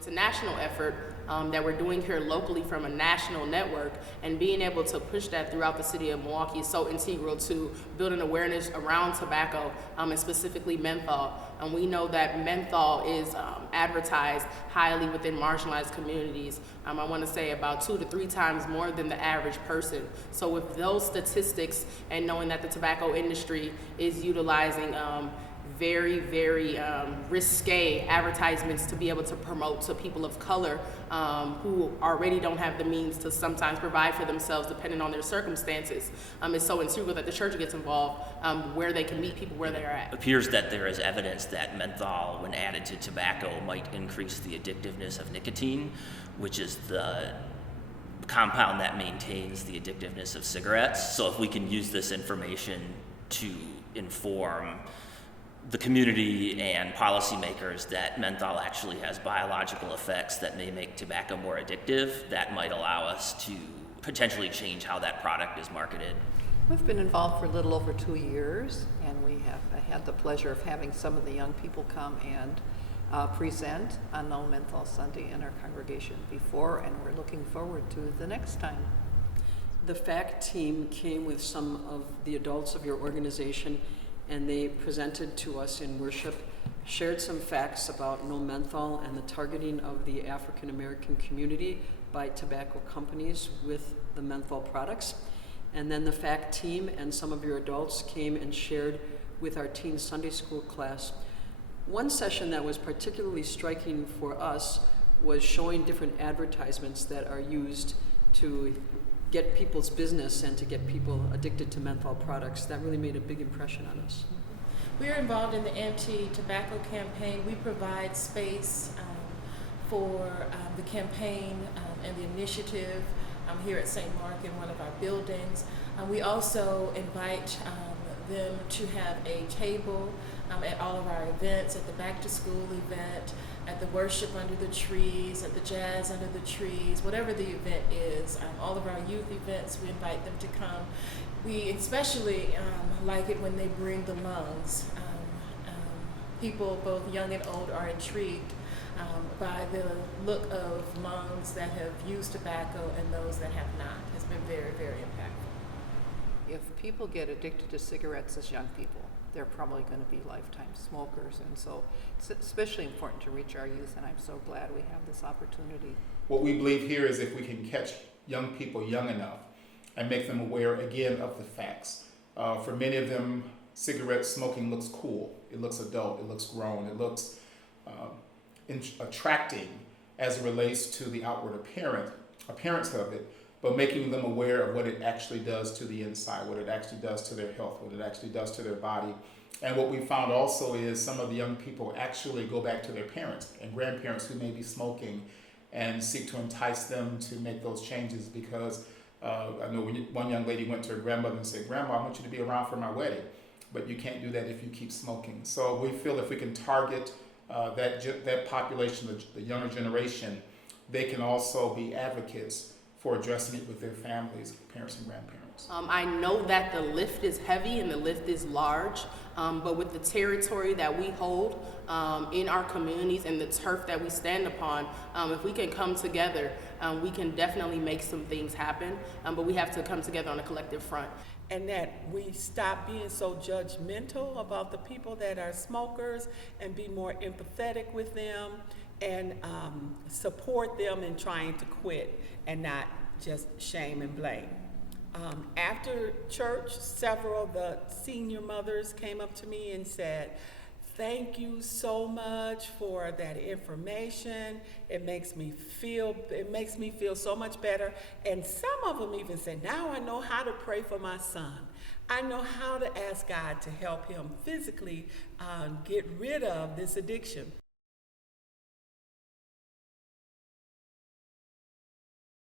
It's a national effort that we're doing here locally from a national network, and being able to push that throughout the city of Milwaukee is so integral to building awareness around tobacco, and specifically menthol. And we know that menthol is advertised highly within marginalized communities. I want to say about 2 to 3 times more than the average person. So with those statistics and knowing that the tobacco industry is utilizing very risque advertisements to be able to promote to people of color who already don't have the means to sometimes provide for themselves depending on their circumstances. It's so integral that the church gets involved where they can meet people where they are at. It appears that there is evidence that menthol, when added to tobacco, might increase the addictiveness of nicotine, which is the compound that maintains the addictiveness of cigarettes. So if we can use this information to inform the community and policymakers that menthol actually has biological effects that may make tobacco more addictive, that might allow us to potentially change how that product is marketed. We've been involved for a little over 2 years, and we have had the pleasure of having some of the young people come and present on No Menthol Sunday in our congregation before, and we're looking forward to the next time. The FACT team came with some of the adults of your organization, and they presented to us in worship, shared some facts about no menthol and the targeting of the African American community by tobacco companies with the menthol products. And then the FACT team and some of your adults came and shared with our teen Sunday school class. One session that was particularly striking for us was showing different advertisements that are used to get people's business and to get people addicted to menthol products. That really made a big impression on us. We are involved in the anti-tobacco campaign. We provide space for the campaign and the initiative here at St. Mark in one of our buildings. We also invite them to have a table at all of our events, at the back to school event, at the worship under the trees, at the jazz under the trees, whatever the event is. All of our youth events, we invite them to come. We especially like it when they bring the lungs. People, both young and old, are intrigued by the look of lungs that have used tobacco and those that have not. It's been very impactful. If people get addicted to cigarettes as young people, they're probably going to be lifetime smokers, and so it's especially important to reach our youth, and I'm so glad we have this opportunity. What we believe here is if we can catch young people young enough and make them aware again of the facts. For many of them, cigarette smoking looks cool, it looks adult, it looks grown, it looks attracting as it relates to the outward appearance of it, but making them aware of what it actually does to the inside, what it actually does to their health, what it actually does to their body. And what we found also is some of the young people actually go back to their parents and grandparents who may be smoking and seek to entice them to make those changes, because I know one young lady went to her grandmother and said, "Grandma, I want you to be around for my wedding, but you can't do that if you keep smoking." So we feel if we can target that population, the younger generation, they can also be advocates for addressing it with their families, parents and grandparents. I know that the lift is heavy and the lift is large, but with the territory that we hold in our communities and the turf that we stand upon, if we can come together, we can definitely make some things happen, but we have to come together on a collective front. And that we stop being so judgmental about the people that are smokers and be more empathetic with them and support them in trying to quit and not just shame and blame. After church, several of the senior mothers came up to me and said, "Thank you so much for that information. It makes me feel so much better." And some of them even said, "Now I know how to pray for my son. I know how to ask God to help him physically get rid of this addiction."